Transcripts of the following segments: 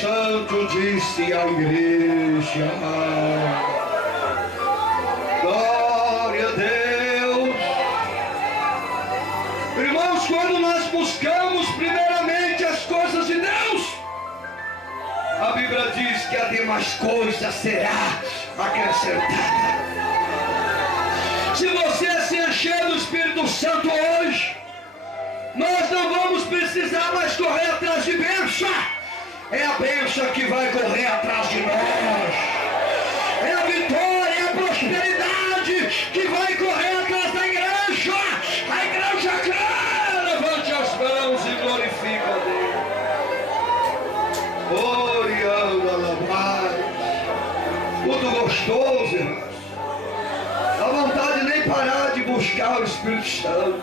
Santo disse à igreja. Glória a Deus. Irmãos, quando nós buscamos primeiramente as coisas de Deus, a Bíblia diz que a demais coisa será acrescentada. Se você se encher do Espírito Santo hoje, nós não vamos precisar mais correr atrás de bênção. É a bênção que vai correr atrás de nós. É a vitória, é a prosperidade que vai correr atrás da igreja. A igreja crê, levante as mãos e glorifica a Deus. Orianda Lamar. Tudo gostoso, irmãos. Dá vontade de nem parar de buscar o Espírito Santo.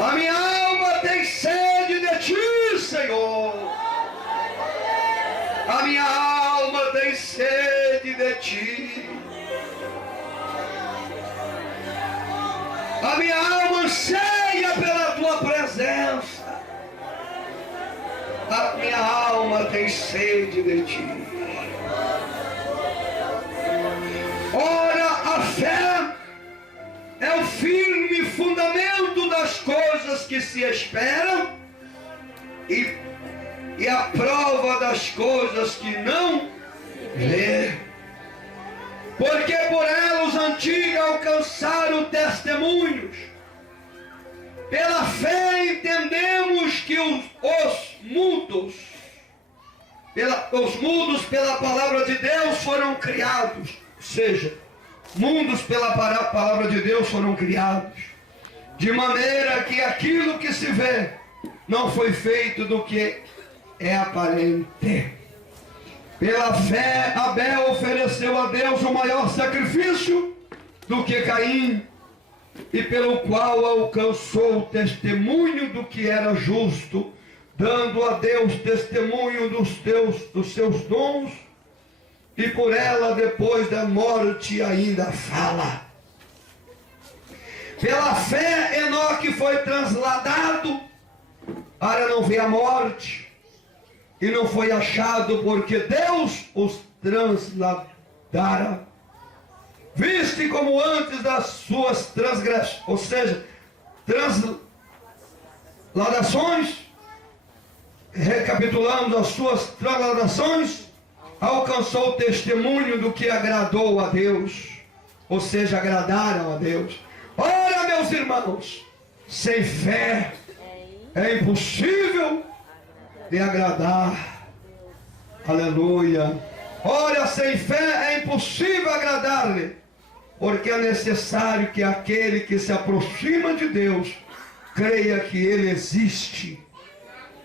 A minha alma tem sede de ti, Senhor. A minha alma tem sede de ti. A minha alma anseia pela tua presença. A minha alma tem sede de ti. Ora, a fé é o firme fundamento das coisas que se esperam e a prova das coisas que não vê. Porque por ela os antigos alcançaram testemunhos. Pela fé entendemos que os mudos pela palavra de Deus foram criados. Ou seja, mundos pela palavra de Deus foram criados, de maneira que aquilo que se vê não foi feito do que é aparente. Pela fé, Abel ofereceu a Deus o maior sacrifício do que Caim, e pelo qual alcançou o testemunho do que era justo, dando a Deus testemunho dos seus dons, e por ela depois da morte ainda fala. Pela fé Enoque foi transladado para não ver a morte, e não foi achado porque Deus os transladara. Viste como antes das suas transgressões, ou seja, transladações, recapitulando as suas transladações, alcançou o testemunho do que agradou a Deus, ou seja, agradaram a Deus. Ora, meus irmãos, sem fé é impossível de agradar. Aleluia. Ora, sem fé é impossível agradar-lhe, porque é necessário que aquele que se aproxima de Deus creia que Ele existe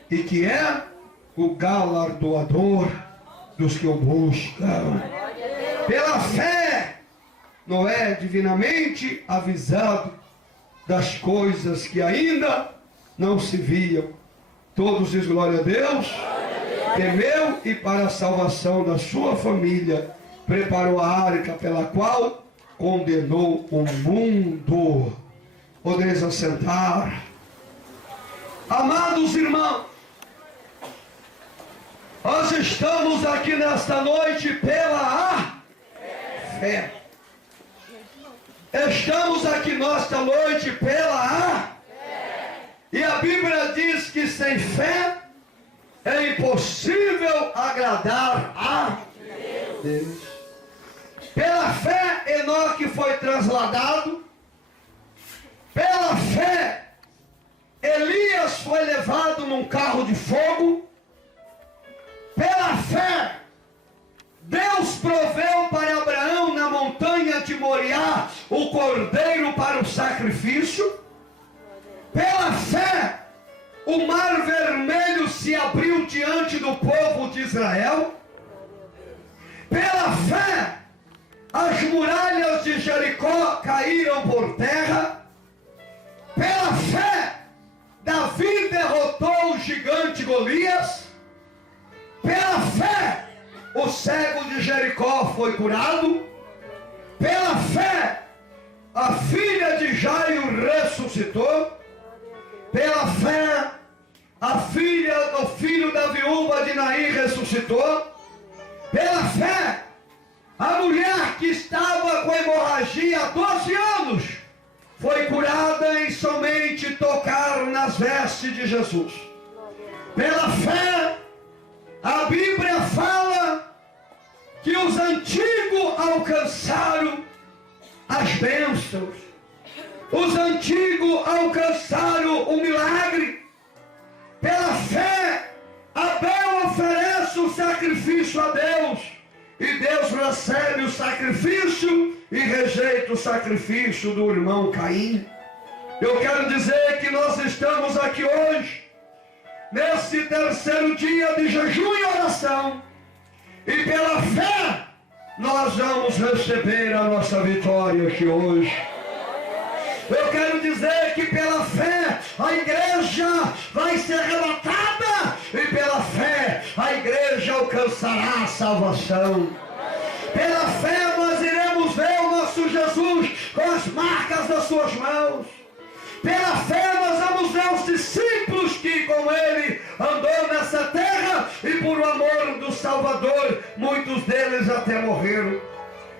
e que é o galardoador dos que o buscam. Pela fé, Noé, divinamente avisado das coisas que ainda não se viam, todos diz glória a Deus, temeu e para a salvação da sua família preparou a arca pela qual condenou o mundo. Podeis assentar. Amados irmãos, nós estamos aqui nesta noite pela fé. Estamos aqui nesta noite pela fé. E a Bíblia diz que sem fé é impossível agradar a Deus. Pela fé Enoque foi transladado. Pela fé Elias foi levado num carro de fogo. Pela fé, Deus proveu para Abraão na montanha de Moriá o cordeiro para o sacrifício. Pela fé, o mar vermelho se abriu diante do povo de Israel. Pela fé, as muralhas de Jericó caíram por terra. Pela fé, Davi derrotou o gigante Golias. Pela fé, o cego de Jericó foi curado. Pela fé, a filha de Jairo ressuscitou. Pela fé, a filha do filho da viúva de Naim ressuscitou. Pela fé, a mulher que estava com hemorragia há 12 anos foi curada em somente tocar nas vestes de Jesus. Pela fé, a Bíblia fala que os antigos alcançaram as bênçãos. Os antigos alcançaram o milagre. Pela fé, Abel oferece o sacrifício a Deus. E Deus recebe o sacrifício e rejeita o sacrifício do irmão Caim. Eu quero dizer que nós estamos aqui hoje, nesse terceiro dia de jejum e oração. E pela fé, nós vamos receber a nossa vitória aqui hoje. Eu quero dizer que pela fé a igreja vai ser arrebatada e pela fé a igreja alcançará a salvação. Pela fé nós iremos ver o nosso Jesus com as marcas das suas mãos. Pela fé nós vamos ver os discípulos que com ele andou nessa terra e por amor do Salvador muitos deles até morreram.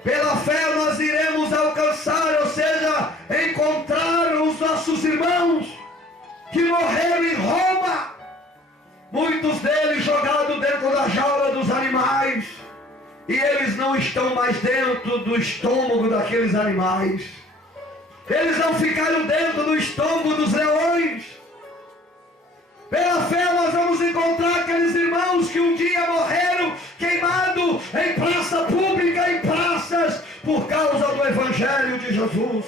Pela fé nós iremos alcançar, ou seja, encontrar os nossos irmãos que morreram em Roma. Muitos deles jogados dentro da jaula dos animais. E eles não estão mais dentro do estômago daqueles animais. Eles não ficaram dentro do estômago dos leões. Pela fé nós vamos encontrar aqueles irmãos que um dia morreram queimados em praça pública, em praças, por causa do Evangelho de Jesus.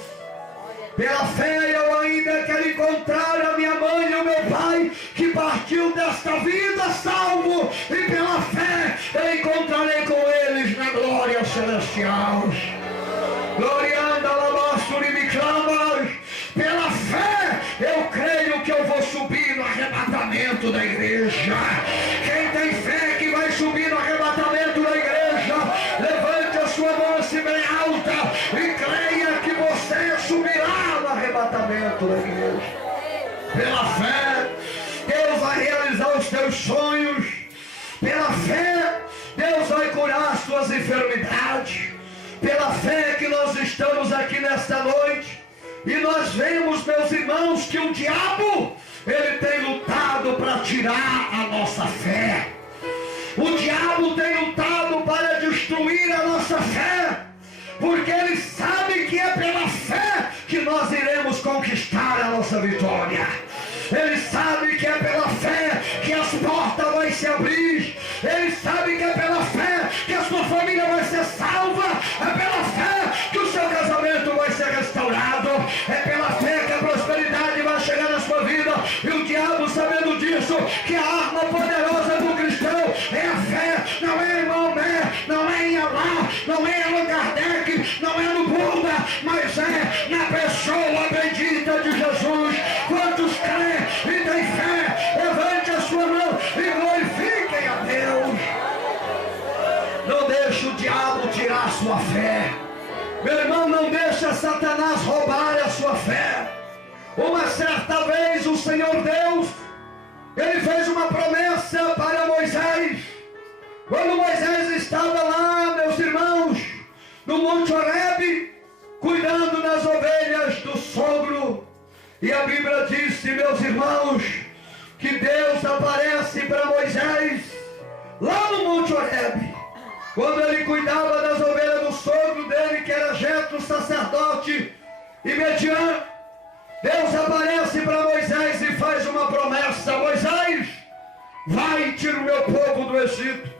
Pela fé eu ainda quero encontrar a minha mãe e o meu pai que partiu desta vida salvo. E pela fé eu encontrarei com eles na glória celestial. Gloriando a Lamassuri me clamas. Pela fé eu creio que eu vou subir no arrebatamento da igreja. Quem tem fé que vai subir no arrebatamento da igreja, levante a sua mão assim bem alta e creia que você subirá no arrebatamento da igreja. Pela fé Deus vai realizar os teus sonhos. Pela fé Deus vai curar as suas enfermidades. Pela fé que nós estamos aqui nesta noite. E nós vemos, meus irmãos, que o diabo, ele tem lutado para tirar a nossa fé. O diabo tem lutado para destruir a nossa fé. Porque ele sabe que é pela fé que nós iremos conquistar a nossa vitória. Ele sabe que é pela fé que as portas vão se abrir. Ele sabe que é pela fé que a sua família vai ser salva. É pela fé que o seu casamento vai ser restaurado. É pela fé que a prosperidade vai chegar na sua vida. E o diabo, sabendo disso, que a arma poderosa do cristão é a fé. Não é em Maomé, não é em Alá, não é em Kardec, não é no Buda, mas é na pessoa bendita de Jesus. Quantos creem e têm fé, levante a sua mão e glorifiquem a Deus. Não deixe o diabo tirar a sua fé. Meu irmão, não deixa Satanás roubar a sua fé. Uma certa vez o Senhor Deus, ele fez uma promessa para Moisés. Quando Moisés estava lá, meus irmãos, no Monte Horebe, cuidando das ovelhas do sogro. E a Bíblia disse, meus irmãos, que Deus aparece para Moisés lá no Monte Horebe, quando ele cuidava das ovelhas do sogro dele, que era Jetro, sacerdote e Midian. Deus aparece para Moisés e faz uma promessa: Moisés, vai e tira o meu povo do Egito.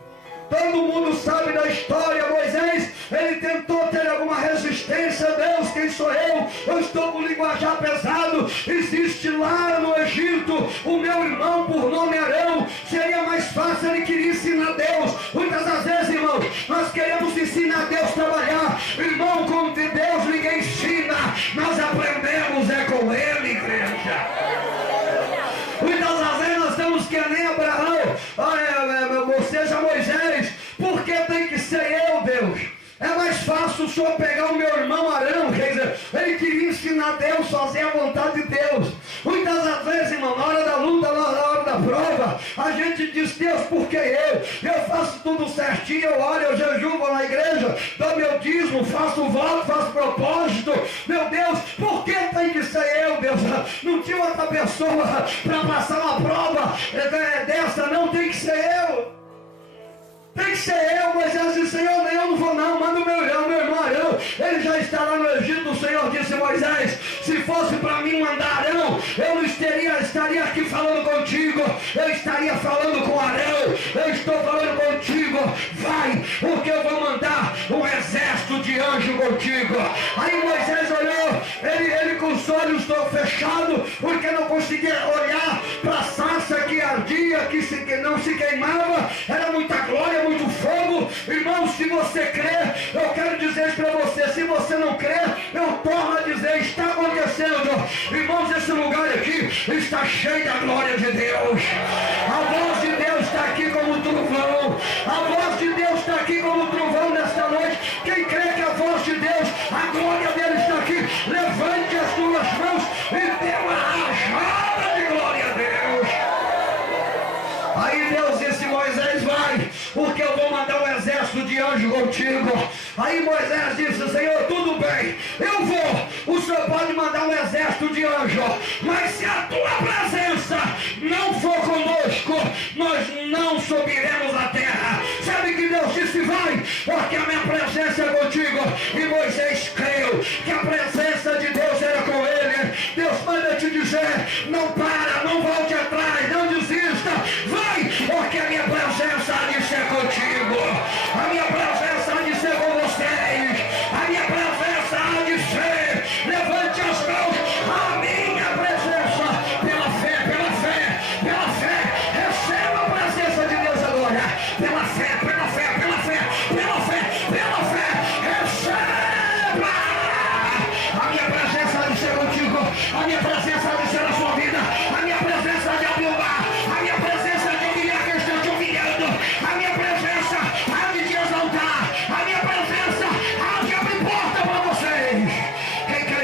Todo mundo sabe da história. Moisés, ele tentou ter alguma resistência. Deus, quem sou eu? Eu estou com linguajar pesado. Existe lá no Egito o meu irmão por nome Arão. Seria mais fácil, ele queria ensinar Deus. Muitas das vezes, irmãos, nós queremos ensinar Deus a trabalhar. Irmão, com Deus ninguém ensina. Nós aprendemos é com Ele, igreja. Muitas das vezes nós temos que nem Abraão. Ou seja, Moisés, porque tem que ser eu, Deus? É mais fácil o senhor pegar o meu irmão Arão. Quer dizer, ele queria ensinar Deus, fazer a vontade de Deus. Muitas das vezes, irmão, na hora da luta, na hora da A gente diz, Deus, por que eu? Eu faço tudo certinho, eu oro, eu jejuo, vou na igreja, dou meu dízimo, faço voto, faço propósito. Meu Deus, por que tem que ser eu, Deus? Não tinha outra pessoa para passar uma prova dessa, não tem que ser eu. Tem que ser eu. Moisés disse, Senhor, eu não vou não, manda o meu irmão Arão, ele já está lá no Egito. O Senhor disse, Moisés, se fosse para mim mandar Arão, eu não estaria aqui falando contigo, eu estaria falando com Arão. Eu estou falando contigo, vai, porque eu vou mandar um exército de anjo contigo. Aí Moisés olhou, ele com os olhos fechados, porque não conseguia olhar para a sarça que ardia, que não se queimava, era muita glória, muito fogo. Irmão, se você crê, eu quero dizer isso para você. Se você não crê, eu torno a dizer, está acontecendo. Irmãos, esse lugar aqui está cheio da glória de Deus. A voz de Deus está aqui como trovão. A voz de Deus está aqui como trovão nesta noite. Quem crê que a voz de Deus, a glória dele está aqui, levante as tuas mãos e dê uma rajada de glória a Deus. Aí Deus disse, Moisés, vai, porque eu vou mandar um exército de anjos contigo. Aí Moisés disse, Senhor, tudo bem, eu vou. O Senhor pode mandar um exército de anjos, mas se a tua presença não for conosco, nós não subiremos a terra. Sabe que Deus disse, vai, porque a minha presença é contigo. E Moisés creu que a presença de Deus era com ele. Deus manda te dizer, não para, não volte atrás, não desista, vai, porque a minha presença há de ser contigo, a minha presença há de ser com vocês, a minha presença há de ser. Levante as mãos, a minha presença, pela fé, receba a presença de Deus agora, pela fé, receba. A minha presença há de ser contigo, a minha presença há de ser a sua vida, a minha presença há de abrir o mar, a minha presença há de humilhar quem está te humilhando, a minha presença há de te exaltar, a minha presença há de abrir porta para vocês. Quem crê?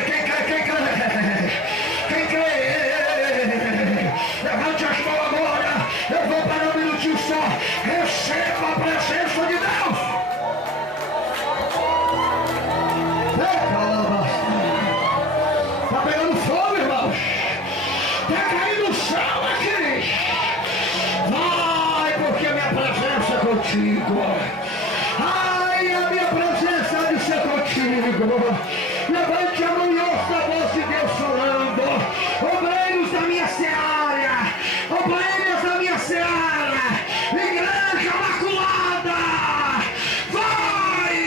Levante as mãos agora, eu vou parar um minutinho só, receba a presença de Deus. Está pegando fogo, irmãos. Está caindo no chão aqui. Vai, porque a minha presença é contigo. Ai, a minha presença há de ser contigo. Levante a mão e ouça a voz de Deus falando. Obreiros da minha seara, obreiras da minha seara, igreja imaculada, vai,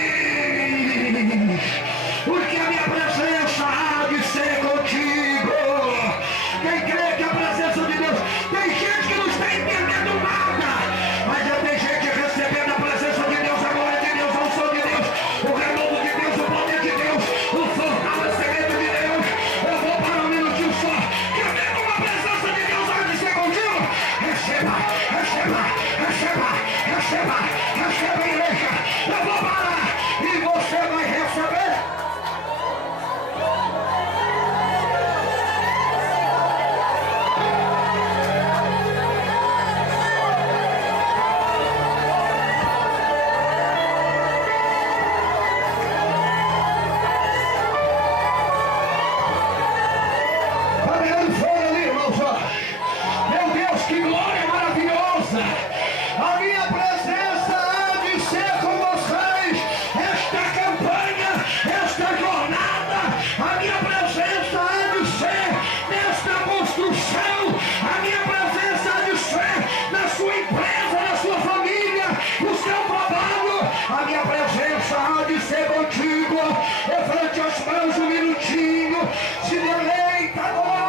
porque a minha presença há de ser contigo. Quem crê que a presença de Deus, tem gente que não está entendendo nada, mas já tem gente recebendo a presença de Deus, a glória de Deus, a unção de Deus, o renovo de Deus, o poder de Deus, o fortalecimento de Deus. Eu vou parar um minutinho só. Quer ver como a presença de Deus há de ser contigo? Receba, igreja. Eu vou parar e você vai receber. Está pegando fogo ali, irmãos. Meu Deus, que glória maravilhosa. A minha presença há de ser com vocês. Esta campanha, esta jornada, a minha presença há de ser nesta construção. A minha presença há de ser na sua empresa, na sua família, no seu trabalho. A minha presença há de ser contigo. Levante as mãos um minutinho. Se deleita agora.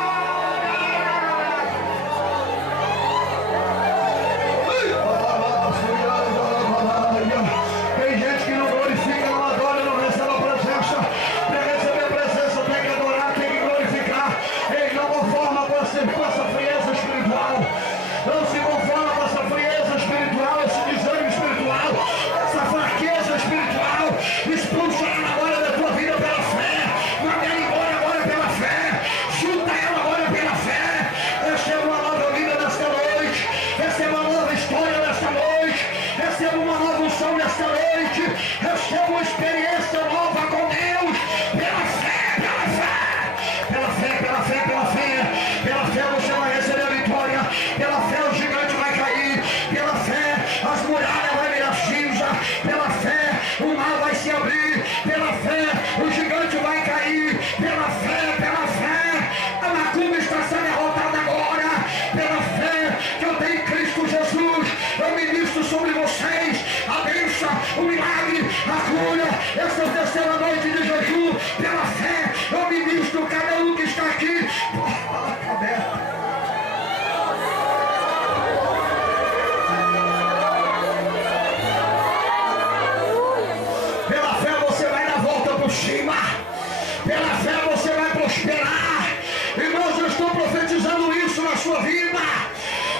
Tem gente que não glorifica, não adora, não recebe a presença. Para receber a presença tem que adorar, tem que glorificar. Ele não conforma com essa frieza espiritual. Não se conforma com essa frieza espiritual, esse desânimo espiritual, essa fraqueza espiritual. Expulsa ela agora da tua vida pela fé. Manda ela embora agora pela fé. experiência nova com Deus. Pela fé, pela fé. Pela fé, pela fé, pela fé. Pela fé você vai receber a vitória. Pela fé o gigante vai cair. Pela fé as muralhas vão virar cinza. Pela fé o mar vai se abrir. Pela fé o gigante vai cair. Pela fé, a macumba está sendo derrotada agora. Pela fé que eu tenho em Cristo Jesus, eu ministro sobre vocês a bênção, o milagre, a cura. Essa é a terceira noite de jejum. Pela fé eu ministro cada um que está aqui. Aberto. Pela fé você vai dar volta por cima. Pela fé você vai prosperar. Irmãos, eu estou profetizando isso na sua vida.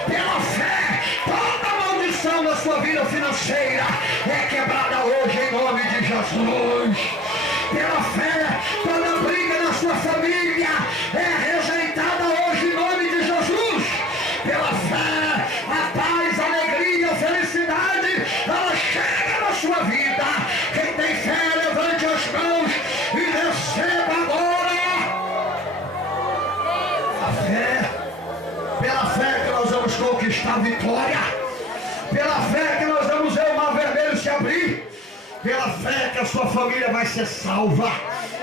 Pela fé, toda maldição na sua vida financeira é quebrada hoje em nome de Jesus. Pela fé, toda briga na sua família é rejeitada hoje em nome de Jesus. Pela fé, a paz, a alegria, a felicidade, ela chega na sua vida. Quem tem fé, levante as mãos e receba agora. A fé, pela fé que nós vamos conquistar a vitória. Pela fé que nós vamos ver o mar vermelho se abrir. Pela fé que a sua família vai ser salva.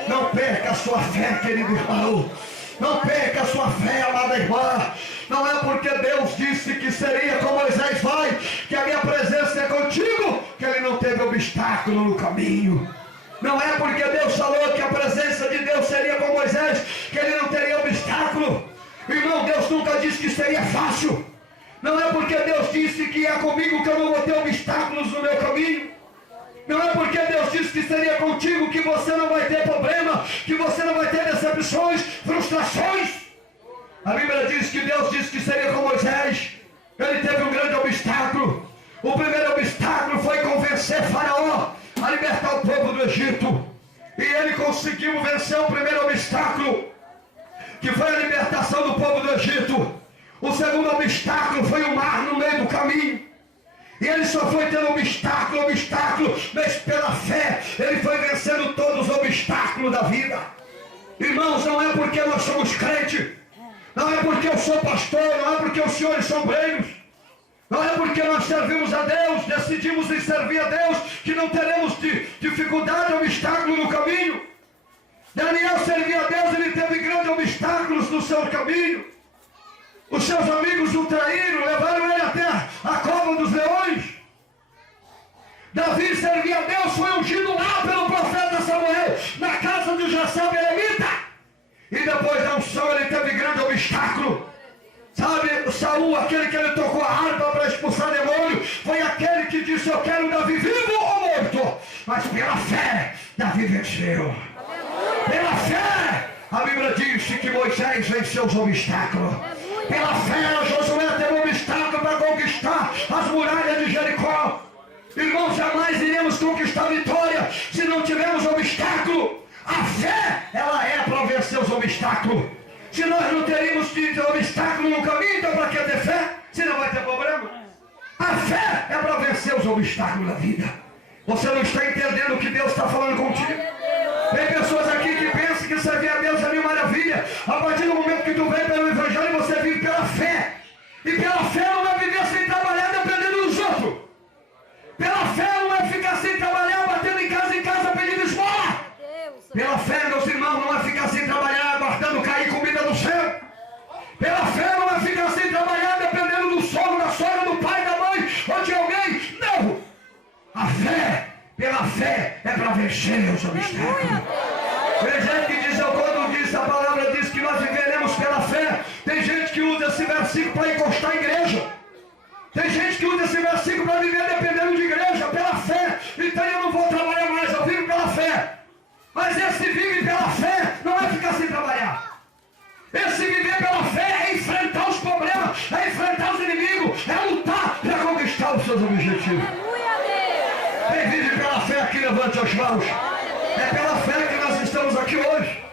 Não perca a sua fé, querido irmão. Não perca a sua fé, amada irmã. Não é porque Deus disse que seria com Moisés, vai, que a minha presença é contigo, que ele não teve obstáculo no caminho. Não é porque Deus falou que a presença de Deus seria com Moisés, que ele não teria obstáculo. Irmão, Deus nunca disse que seria fácil. Não é porque Deus disse que é comigo que eu não vou ter obstáculos no meu caminho. Não é porque Deus disse que seria contigo que você não vai ter problema, que você não vai ter decepções, frustrações. A Bíblia diz que Deus disse que seria com Moisés. Ele teve um grande obstáculo. O primeiro obstáculo foi convencer Faraó a libertar o povo do Egito. E ele conseguiu vencer o primeiro obstáculo, que foi a libertação do povo do Egito. O segundo obstáculo foi o mar no meio do caminho. E ele só foi tendo obstáculo, mas pela fé ele foi vencendo todos os obstáculos da vida. Irmãos, não é porque nós somos crentes, não é porque eu sou pastor, não é porque os senhores são breiros, não é porque nós servimos a Deus, decidimos em servir a Deus, que não teremos dificuldade, obstáculo no caminho. Daniel servia a Deus, ele teve grandes obstáculos no seu caminho. Os seus amigos o traíram, levaram ele até a cova dos leões. Davi servia a Deus, foi ungido lá pelo profeta Samuel, na casa de Jessé Belemita. E depois da unção ele teve grande obstáculo. Sabe, Saul, aquele que ele tocou a harpa para expulsar demônio, foi aquele que disse, eu quero Davi vivo ou morto. Mas pela fé, Davi venceu. Pela fé, a Bíblia diz que Moisés venceu os obstáculos. Pela fé, Josué teve um obstáculo para conquistar as muralhas de Jericó. Irmãos, jamais iremos conquistar a vitória se não tivermos obstáculo. A fé, ela é para vencer os obstáculos. Se nós não teríamos tido obstáculo no caminho, então para que ter fé? Se não vai ter problema. A fé é para vencer os obstáculos da vida. Você não está entendendo o que Deus está falando contigo? Tem pessoas aqui que pensam que servir a Deus é mil maravilha. A partir do momento que tu vem pelo Evangelho, você vive pela fé. E pela fé não é viver sem trabalhar dependendo dos outros. Pela fé não é ficar sem trabalhar, batendo em casa pedindo esmola. Pela fé, meus irmãos, não é ficar sem trabalhar, aguardando cair comida do céu. Pela fé não é ficar sem trabalhar, dependendo do sogro, da sogra, do pai, da mãe, ou de alguém. Não! A fé, pela fé, é para vencer os obstáculos. Tem gente que diz, quando diz, a palavra diz que nós viveremos pela fé. Tem gente que usa esse versículo para encostar a igreja. Tem gente que usa esse versículo para viver dependendo de igreja, pela fé. Então eu não vou trabalhar mais, eu vivo pela fé. Mas esse vive pela fé não é ficar sem trabalhar. Esse viver pela fé é enfrentar os problemas, é enfrentar os inimigos, é lutar para conquistar os seus objetivos. Quem vive pela fé aqui, levante as mãos. É pela fé que nós estamos aqui hoje.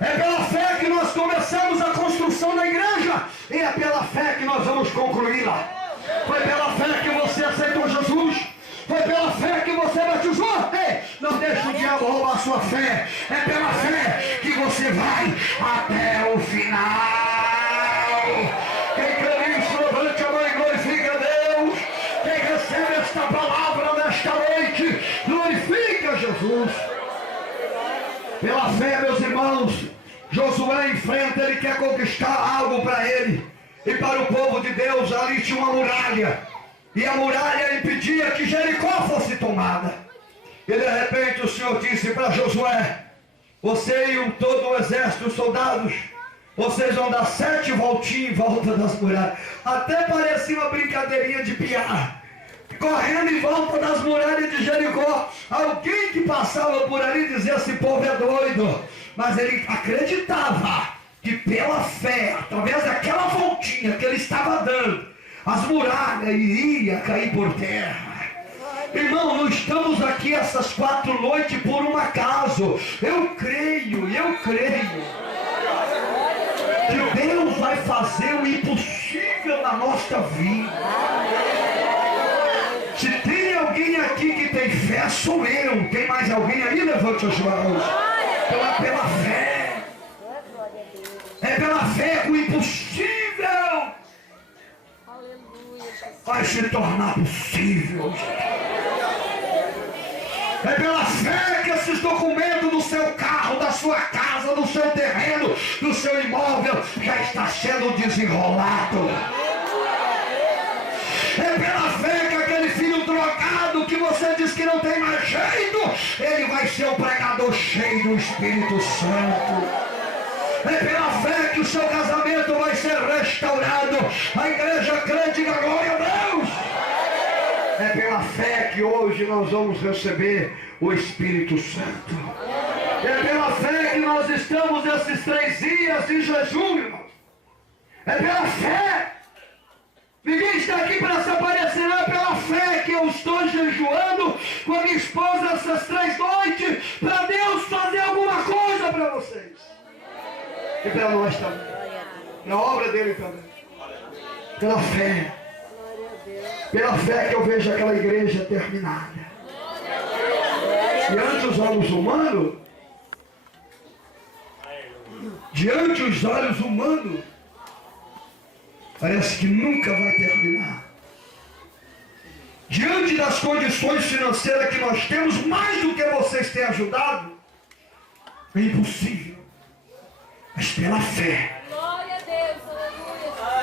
É pela fé que nós começamos a construção da igreja. E é pela fé que nós vamos concluí-la. Foi pela fé que você aceitou Jesus. Foi pela fé que você batizou. Ei, não deixe diabo roubar a sua fé. É pela fé que você vai até o final. Quem crê nisso, levante a mão e glorifique a Deus. Quem recebe esta palavra nesta noite, glorifique a Jesus. Pela fé, meus irmãos, Josué enfrenta, ele quer conquistar algo para ele. E para o povo de Deus, ali tinha uma muralha. E a muralha impedia que Jericó fosse tomada. E de repente o Senhor disse para Josué: você e todo o exército, os soldados, vocês vão dar 7 voltinhas em volta das muralhas. Até parecia uma brincadeirinha de piar. Correndo em volta das muralhas de Jericó. Alguém que passava por ali dizia: esse povo é doido. Mas ele acreditava que pela fé, através daquela voltinha que ele estava dando, as muralhas iriam cair por terra. Irmão, não estamos aqui essas 4 noites por um acaso. Eu creio que Deus vai fazer o impossível na nossa vida. Se tem alguém aqui que tem fé, sou eu. Tem mais alguém aí? Levante as mãos. Então é pela fé. É pela fé que o impossível vai se tornar possível. É pela fé que esses documentos do seu carro, da sua casa, do seu terreno, do seu imóvel já está sendo desenrolado. É pela fé que aquele filho drogado que você diz que não tem mais jeito, ele vai ser um pregador cheio do Espírito Santo. É pela fé que o seu casamento vai ser restaurado. A igreja crê, diga glória a Deus. É pela fé que hoje nós vamos receber o Espírito Santo. É pela fé que nós estamos esses 3 dias em jejum, irmão. É pela fé. Ninguém está aqui para se aparecer, não. É pela fé que eu estou jejuando com a minha esposa essas 3 noites, para Deus fazer alguma coisa para vocês. E para nós também. Na obra dele também. Pela fé. Pela fé que eu vejo aquela igreja terminada. Diante dos olhos humanos, parece que nunca vai terminar. Diante das condições financeiras que nós temos, mais do que vocês têm ajudado, é impossível. Mas pela fé,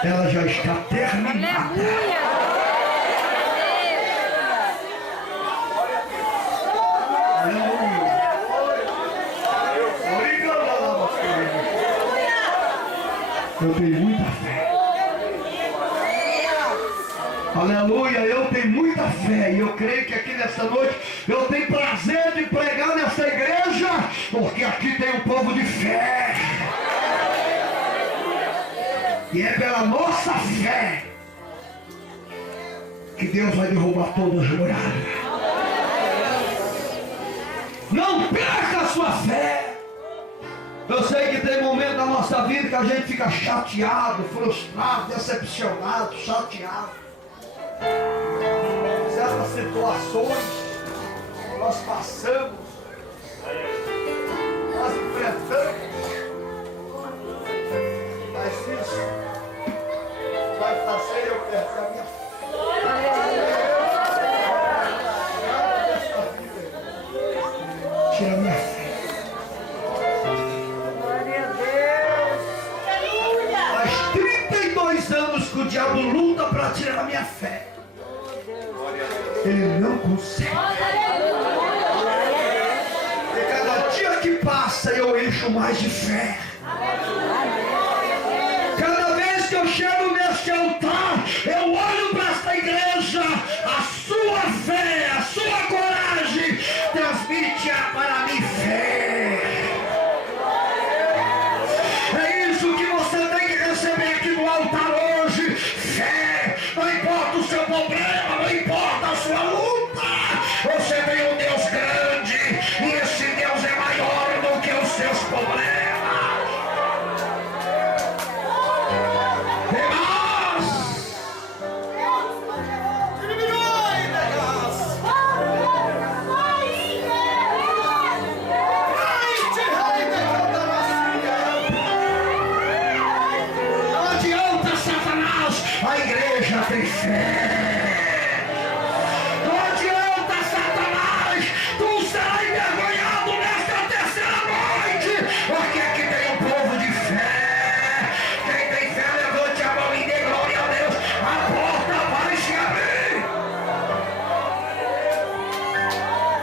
ela já está terminada. Eu tenho muita fé. Aleluia, eu tenho muita fé. E eu creio que aqui nessa noite eu tenho prazer de pregar nessa igreja, porque aqui tem um povo de fé. E é pela nossa fé que Deus vai derrubar todas as muralhas. Não perca a sua fé. Eu sei que tem momentos da nossa vida que a gente fica chateado, frustrado, decepcionado, chateado. Certas situações que nós passamos, nós enfrentamos. Mas isso vai fazer eu perder a minha fé. Tira a minha fé. Faz 32 anos que o diabo luta para tirar a minha fé. Ele não consegue. E cada dia que passa eu encho mais de fé. Cada vez que eu chego neste altar, eu olho para esta igreja. A sua fé, a sua coragem transmite para mim fé. É isso que você tem que receber aqui no altar hoje. Fé. Não importa o seu problema, não importa a sua luta. Você tem um Deus grande e esse Deus é maior do que os seus problemas. Irmãos,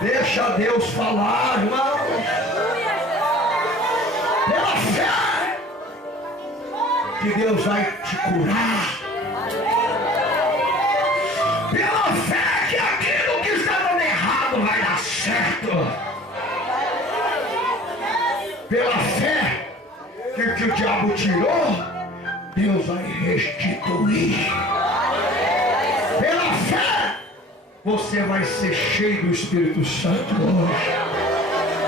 Deixa Deus falar, irmão. Pela fé que Deus vai te curar. Pela fé que aquilo que está dando errado vai dar certo. Pela fé que o que o diabo tirou, Deus vai restituir. Pela fé você vai ser cheio do Espírito Santo hoje.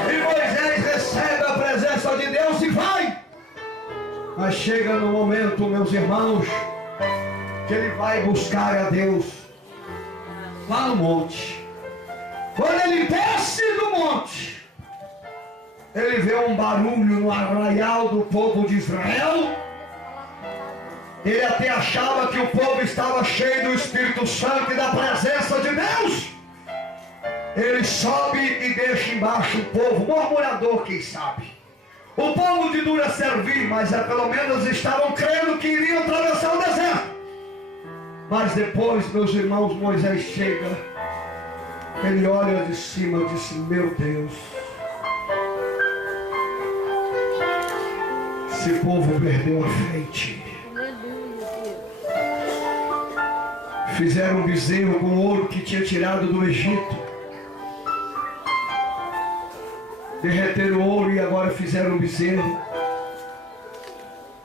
E Moisés recebe a presença de Deus e vai. Mas chega no momento, meus irmãos, que ele vai buscar a Deus lá no monte. Quando ele desce do monte, ele vê um barulho no arraial do povo de Israel. Ele até achava que o povo estava cheio do Espírito Santo e da presença de Deus. Ele sobe e deixa embaixo o povo, murmurador, quem sabe. O povo de dura servir, mas pelo menos estavam crendo que iriam atravessar o deserto. Mas depois, meus irmãos, Moisés chega. Ele olha de cima e disse: meu Deus, esse povo perdeu a frente. Fizeram um bezerro com ouro que tinha tirado do Egito. Derreteram o ouro e agora fizeram um bezerro.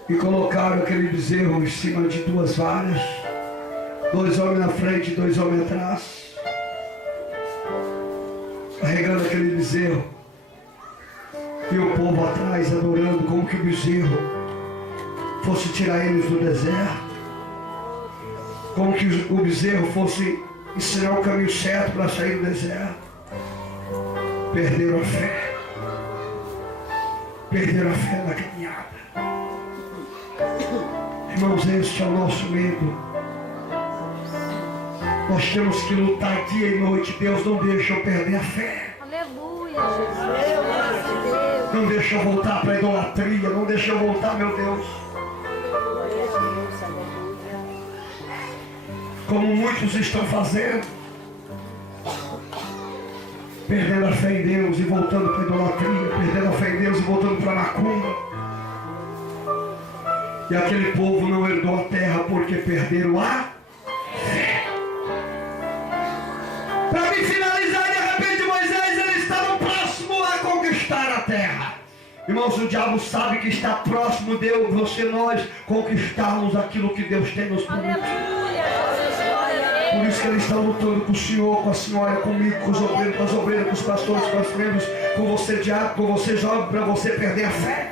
E colocaram aquele bezerro em cima de duas varas. 2 homens na frente e 2 homens atrás. Carregando aquele bezerro. E o povo atrás adorando, como que o bezerro fosse tirar eles do deserto. Como que o bezerro fosse ensinar o caminho certo para sair do deserto. Perderam a fé. Perderam a fé na caminhada. Irmãos, esse é o nosso medo. Nós temos que lutar dia e noite. Deus não deixa eu perder a fé. Aleluia, Jesus. Não deixa eu voltar para a idolatria. Não deixa eu voltar, meu Deus. Como muitos estão fazendo. Perdendo a fé em Deus e voltando para a idolatria. Perdendo a fé em Deus e voltando para a macumba. E aquele povo não herdou a terra porque perderam a fé. Para me finalizar, de repente Moisés, eles estavam próximos a conquistar a terra. Irmãos, o diabo sabe que está próximo de eu, você, nós conquistarmos aquilo que Deus tem nos prometido. Por isso que ele está lutando com o senhor, com a senhora, comigo, com os obreiros, com as obreiras, com os pastores, com os membros, com você, diabo, com você, jovem, para você perder a fé.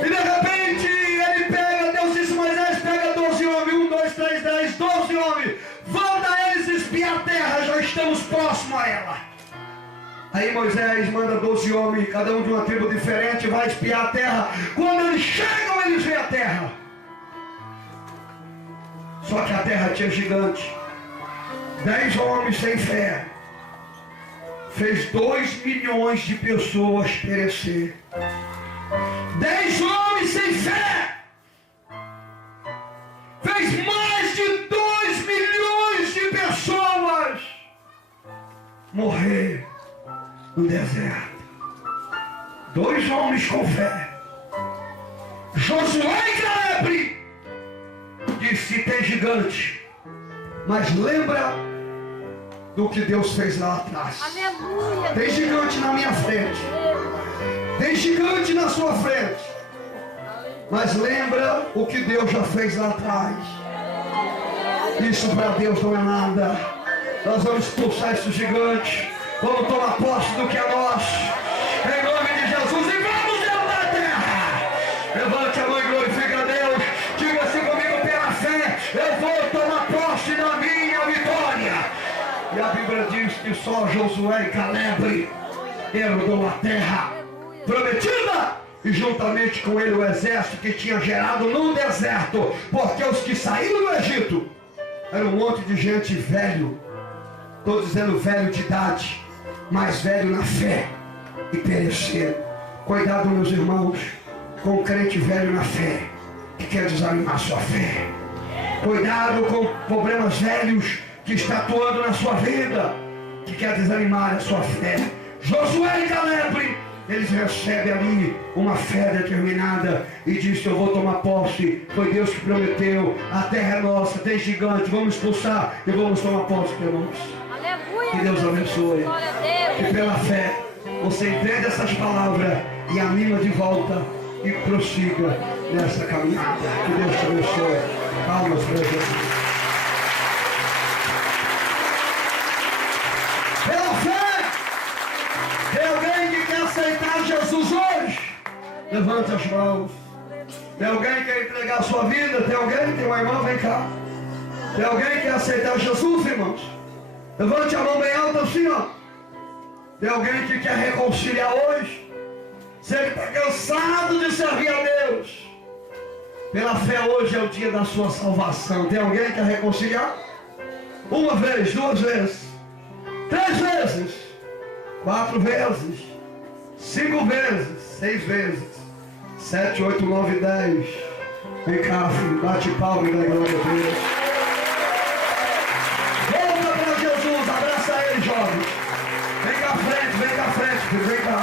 E de repente ele pega, Deus disse: Moisés, pega 12 homens, 1, 2, 3, 10, 12 homens, manda eles espiar a terra, já estamos próximos a ela. Aí Moisés manda 12 homens, cada um de uma tribo diferente, vai espiar a terra. Quando eles chegam, eles veem a terra. Só que a terra tinha gigante. 10 homens sem fé fez 2 milhões de pessoas perecer. 10 homens sem fé fez mais de 2 milhões de pessoas morrer no deserto. 2 homens com fé, Josué e Caleb, disse: tem gigante, mas lembra do que Deus fez lá atrás. Aleluia. Tem gigante na minha frente, tem gigante na sua frente, mas lembra o que Deus já fez lá atrás. Isso para Deus não é nada. Nós vamos expulsar esse gigante. Vamos tomar posse do que é nosso, em nome de Jesus, e vamos derrubar a terra. Levante a mão e glorifique a Deus. Diga assim comigo: pela fé eu vou tomar posse da minha vitória. E a Bíblia diz que só Josué e Caleb herdou a terra prometida, e juntamente com ele o exército que tinha gerado no deserto, porque os que saíram do Egito era um monte de gente velho. Estou dizendo velho de idade, mais velho na fé, e pereceram. Cuidado, meus irmãos, com o crente velho na fé, que quer desanimar sua fé. Cuidado com problemas velhos que está atuando na sua vida, que quer desanimar a sua fé. Josué e Caleb, eles recebem ali uma fé determinada e diz que eu vou tomar posse. Foi Deus que prometeu, a terra é nossa, tem gigante, vamos expulsar e vamos tomar posse, irmãos. Aleluia. Que Deus abençoe. Glória a Deus. Que pela fé você entenda essas palavras e anima de volta e prossiga nessa caminhada. Que Deus te abençoe. Palmas para Jesus. Pela fé, tem alguém que quer aceitar Jesus hoje? Levante as mãos. Tem alguém que quer entregar a sua vida? Tem alguém? Tem uma irmã? Vem cá. Tem alguém que quer aceitar Jesus, irmãos? Levante a mão bem alta assim, ó. Tem alguém que quer reconciliar hoje? Você que está cansado de servir a Deus. Pela fé hoje é o dia da sua salvação. Tem alguém que quer reconciliar? Uma vez, duas vezes, 3 vezes, 4 vezes, 5 vezes, 6 vezes, 7, 8, 9, 10. Vem cá, filho, bate palma e dá glória a Deus. Volta para Jesus, abraça ele, jovens. Vem cá frente, filho, vem cá.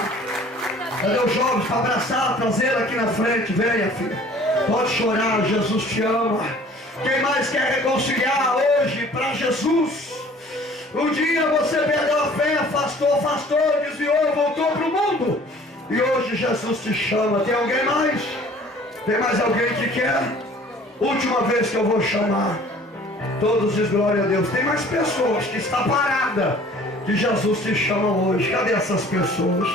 Cadê os jovens para abraçar, trazer aqui na frente? Venha, filho. Pode chorar, Jesus te ama. Quem mais quer reconciliar hoje para Jesus? Um dia você perdeu a fé, afastou, desviou, voltou para o mundo. E hoje Jesus te chama. Tem alguém mais? Tem mais alguém que quer? Última vez que eu vou chamar. Todos diz glória a Deus. Tem mais pessoas que está parada, que Jesus te chama hoje. Cadê essas pessoas?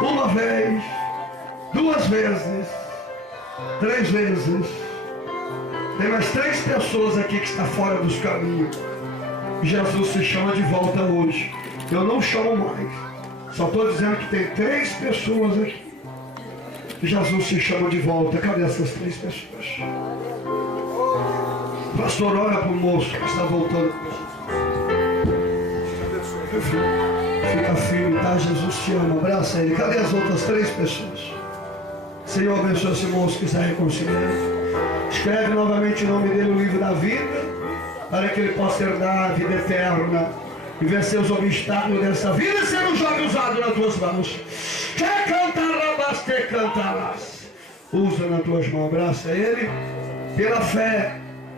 Uma vez, 2 vezes, 3 vezes. Tem mais 3 pessoas aqui que está fora dos caminhos. Jesus se chama de volta hoje. Eu não chamo mais. Só estou dizendo que tem 3 pessoas aqui. Jesus se chama de volta. Cadê essas 3 pessoas? Pastor, ora para o moço que está voltando. Fica firme, tá? Jesus te ama. Abraça ele. Cadê as outras 3 pessoas? Senhor, abençoa esse moço que está reconciliando. Escreve novamente o nome dele no livro da vida, para que ele possa herdar a vida eterna e vencer os obstáculos dessa vida e ser um jovem usado nas tuas mãos. Quer cantarás, te cantarás. Usa nas tuas mãos, abraça ele. Pela fé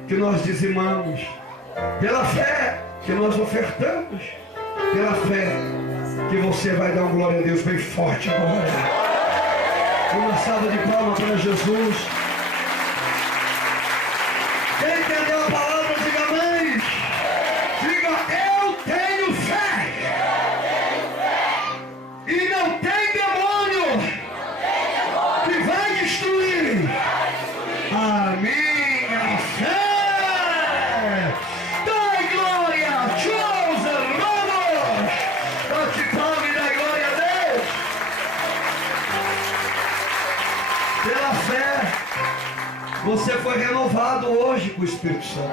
que nós dizimamos, pela fé que nós ofertamos, pela fé que você vai dar uma glória a Deus bem forte agora. Uma salva de palmas para Jesus. Quem entendeu a palavra, diga amém. Diga, eu tenho fé. E não tem demônio que vai destruir a minha fé. Dai glória, Deus, hermanos. Bate palma e dai glória a Deus. Pela fé, você foi renovado hoje com o Espírito Santo.